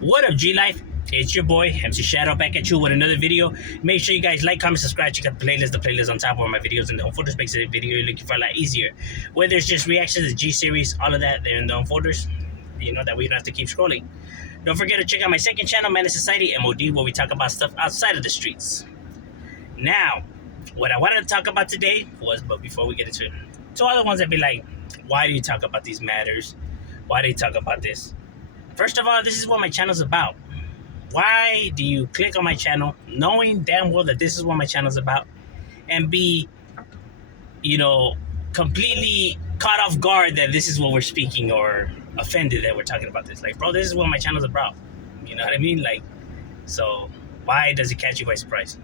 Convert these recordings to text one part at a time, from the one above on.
What up, G Life? It's your boy, MC Shadow, back at you with another video. Make sure you guys like, comment, subscribe, check out the playlist. The playlist on top of my videos in the home folders makes the video you're looking for a lot easier. Whether it's just reactions to the G series, all of that, they're in the home folders. You know that we don't have to keep scrolling. Don't forget to check out my second channel, Man in Society, M.O.D, where we talk about stuff outside of the streets. Now, what I wanted to talk about today was, but before we get into it, to all the ones that be like, why do you talk about these matters? Why do you talk about this? First of all, this is what my channel's about. Why do you click on my channel knowing damn well that this is what my channel's about and be, completely caught off guard that this is what we're speaking or offended that we're talking about this? Like, bro, this is what my channel's about. You know what I mean? Like, so why does it catch you by surprise?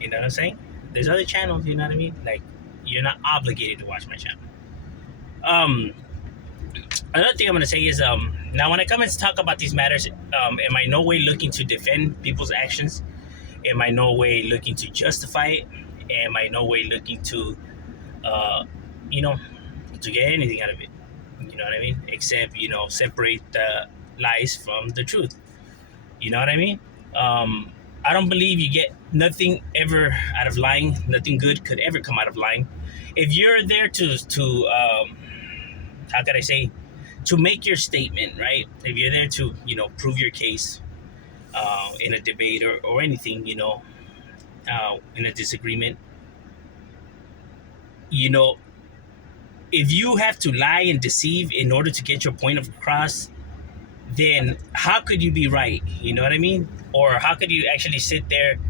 You know what I'm saying? There's other channels, you know what I mean? Like, you're not obligated to watch my channel. Another thing I'm going to say is, now when I come and talk about these matters, am I no way looking to defend people's actions? Am I no way looking to justify it? Am I no way looking to, to get anything out of it? You know what I mean? Except, separate the lies from the truth. You know what I mean? I don't believe you get nothing ever out of lying. Nothing good could ever come out of lying. If you're there to how could I say, to make your statement, right? If you're there to, prove your case in a debate or anything, in a disagreement, if you have to lie and deceive in order to get your point across, then how could you be right? You know what I mean? Or how could you actually sit there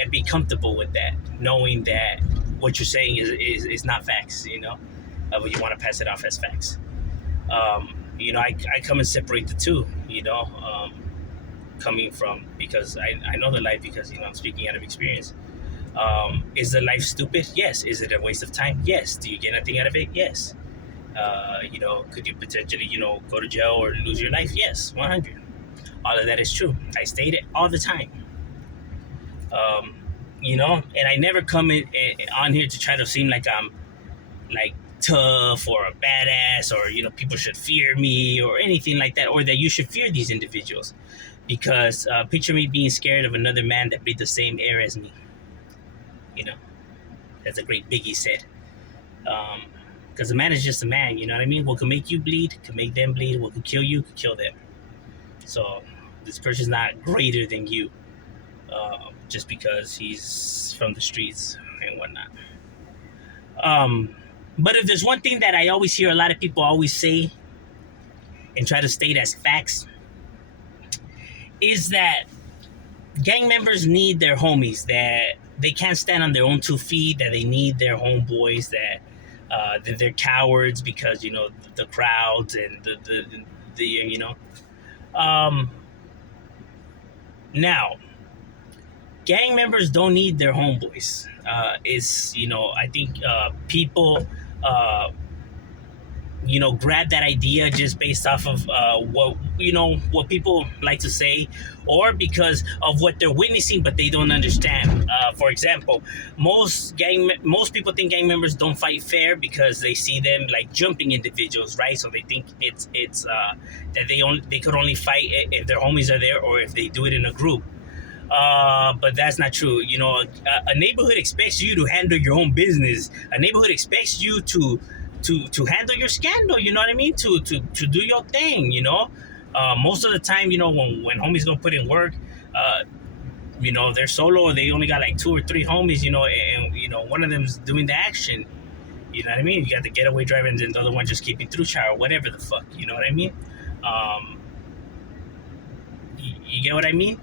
and be comfortable with that, knowing that what you're saying is not facts, but you want to pass it off as facts. I come and separate the two, coming from, because I know the life, because, I'm speaking out of experience. Is the life stupid? Yes. Is it a waste of time? Yes. Do you get anything out of it? Yes. Could you potentially, go to jail or lose your life? Yes, 100. All of that is true. I state it all the time. And I never come on here to try to seem like I'm like tough or a badass or, people should fear me or anything like that, or that you should fear these individuals. Because picture me being scared of another man that breathed the same air as me. As a great Biggie said. Because a man is just a man, you know what I mean? What can make you bleed can make them bleed. What can kill you can kill them. So this person's not greater than you just because he's from the streets and whatnot. But if there's one thing that I always hear a lot of people always say and try to state as facts, is that gang members need their homies, that they can't stand on their own 2 feet, that they need their homeboys, that they're cowards because, the crowds and now, gang members don't need their homeboys. I think people, grab that idea just based off of what people like to say, or because of what they're witnessing, but they don't understand. For example, most people think gang members don't fight fair because they see them like jumping individuals, right? So they think it's that they could only fight if their homies are there or if they do it in a group. But that's not true. A neighborhood expects you to handle your own business. A neighborhood expects you to handle your scandal, you know what I mean? To do your thing, most of the time, when homies gonna put in work, they're solo, or they only got like 2 or 3 homies, and one of them's doing the action. You know what I mean? You got the getaway driver and then the other one just keeping through chow or whatever the fuck, you know what I mean? You get what I mean?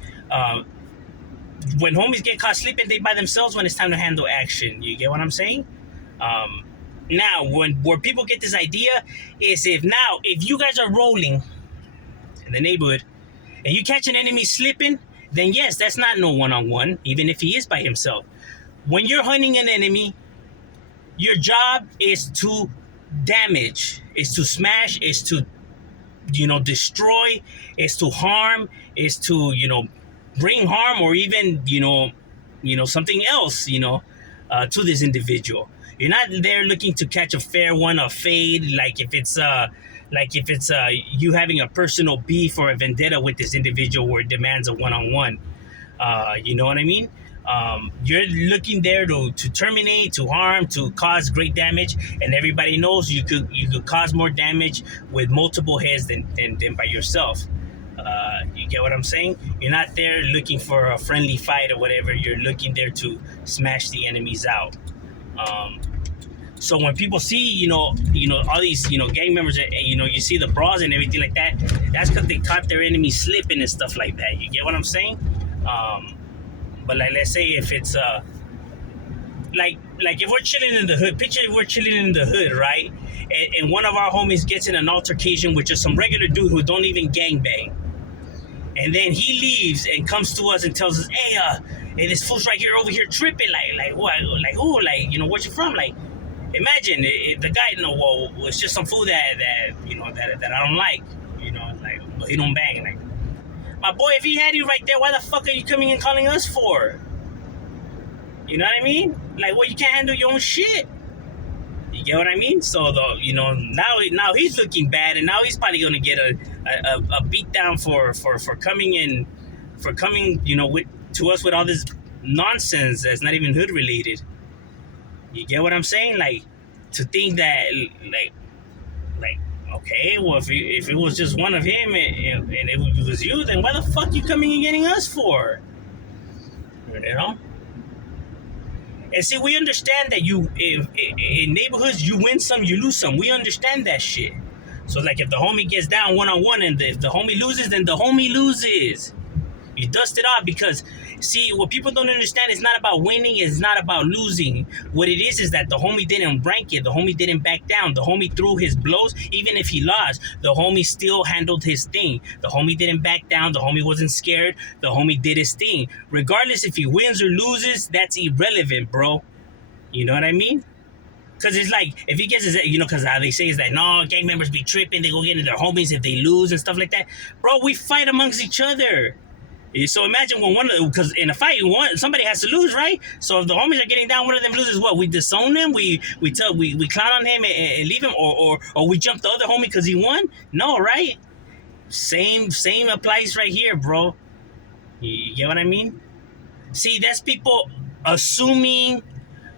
When homies get caught sleeping, they by themselves when it's time to handle action. You get what I'm saying? Now, where people get this idea is if you guys are rolling in the neighborhood and you catch an enemy slipping, then yes, that's not no one-on-one, even if he is by himself. When you're hunting an enemy, your job is to damage, is to smash, is to, destroy, is to harm, is to, bring harm or even, something else, to this individual. You're not there looking to catch a fair one, a fade, like if it's Like if it's you having a personal beef or a vendetta with this individual where it demands a one-on-one. You know what I mean? You're looking there to terminate, to harm, to cause great damage, and everybody knows you could cause more damage with multiple heads than by yourself. You get what I'm saying? You're not there looking for a friendly fight or whatever. You're looking there to smash the enemies out. Um, so when people see, all these, gang members, you see the brawls and everything like that. That's because they caught their enemies slipping and stuff like that. You get what I'm saying? Um, but like, let's say if it's like if we're chilling in the hood, picture if we're chilling in the hood, right? And one of our homies gets in an altercation with just some regular dude who don't even gang bang, and then he leaves and comes to us and tells us, hey, this fool's right here over here tripping, like what, like who, like where's you from, like. Imagine if the guy, well, it's just some food that I don't like, like, but he don't bang. Like, my boy, if he had you right there, why the fuck are you coming and calling us for? You know what I mean? Like, well, you can't handle your own shit. You get what I mean? So, now he's looking bad, and now he's probably gonna get a beat down for coming in, with to us with all this nonsense that's not even hood related. You get what I'm saying? Like, to think that, like, okay, well, if it was just one of him and it was you, then why the fuck you coming and getting us for? You know? And see, we understand that if in neighborhoods, you win some, you lose some. We understand that shit. So, like, if the homie gets down one-on-one and if the homie loses, then the homie loses. You dust it off because, see, what people don't understand is not about winning, it's not about losing. What it is that the homie didn't rank it, the homie didn't back down, the homie threw his blows. Even if he lost, the homie still handled his thing. The homie didn't back down, the homie wasn't scared, the homie did his thing. Regardless if he wins or loses, that's irrelevant, bro. You know what I mean? Because it's like, if he gets his, because how they say is that, no, gang members be tripping, they go get into their homies if they lose and stuff like that. Bro, we fight amongst each other. So imagine when because in a fight, somebody has to lose, right? So if the homies are getting down, one of them loses, what? We disown them, we clown on him and leave him, or we jump the other homie because he won? No, right? Same applies right here, bro. You get what I mean? See, that's people assuming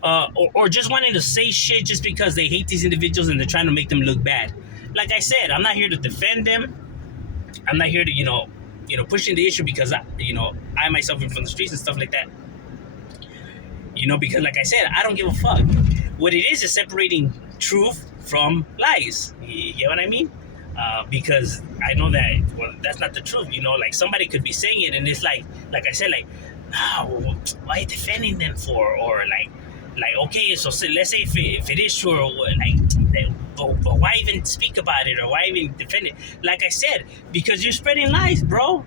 or just wanting to say shit just because they hate these individuals and they're trying to make them look bad. Like I said, I'm not here to defend them. I'm not here to, pushing the issue because I myself am from the streets and stuff like that. Because like I said, I don't give a fuck. What it is separating truth from lies. You get what I mean? Because I know that, well, that's not the truth. Like somebody could be saying it and it's like I said, like, no, why are you defending them for? Or like okay, so let's say if it is true, or but why even speak about it or why even defend it? Like I said, because you're spreading lies, bro.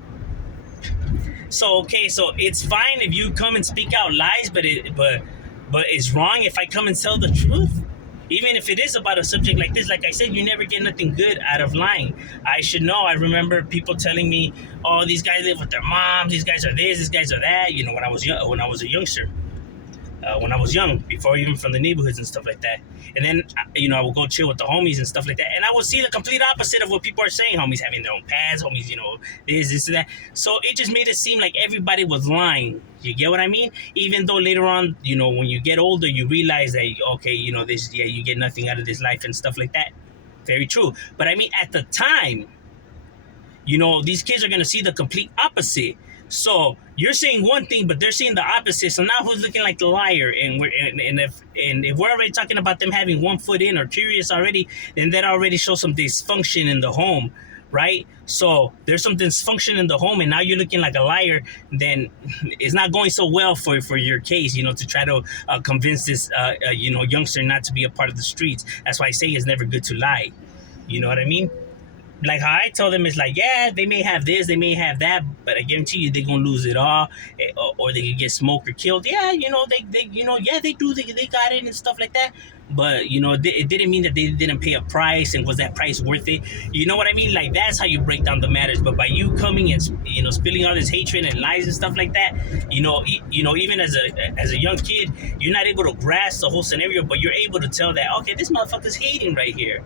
So okay, so it's fine if you come and speak out lies, but it's wrong if I come and tell the truth. Even if it is about a subject like this, like I said, you never get nothing good out of lying. I should know. I remember people telling me, "Oh, these guys live with their moms. These guys are this. These guys are that." When I was young, when I was a youngster. When I was young, before even from the neighborhoods and stuff like that. And then, I would go chill with the homies and stuff like that. And I would see the complete opposite of what people are saying. Homies having their own pads, homies, this, and that. So it just made it seem like everybody was lying. You get what I mean? Even though later on, when you get older, you realize that, okay, you get nothing out of this life and stuff like that. Very true. But I mean, at the time, these kids are going to see the complete opposite. So you're saying one thing, but they're saying the opposite. So now who's looking like the liar? And if we're already talking about them having one foot in or curious already, then that already shows some dysfunction in the home, right? So there's some dysfunction in the home, and now you're looking like a liar. Then it's not going so well for your case, to try to convince this youngster not to be a part of the streets. That's why I say it's never good to lie. You know what I mean? Like how I tell them, it's like, yeah, they may have this, they may have that, but I guarantee you they're gonna lose it all, or they could get smoked or killed. Yeah, they do, they got it and stuff like that. But it didn't mean that they didn't pay a price, and was that price worth it? You know what I mean? Like that's how you break down the matters. But by you coming and spilling all this hatred and lies and stuff like that, even as a young kid, you're not able to grasp the whole scenario, but you're able to tell that, okay, this motherfucker's hating right here.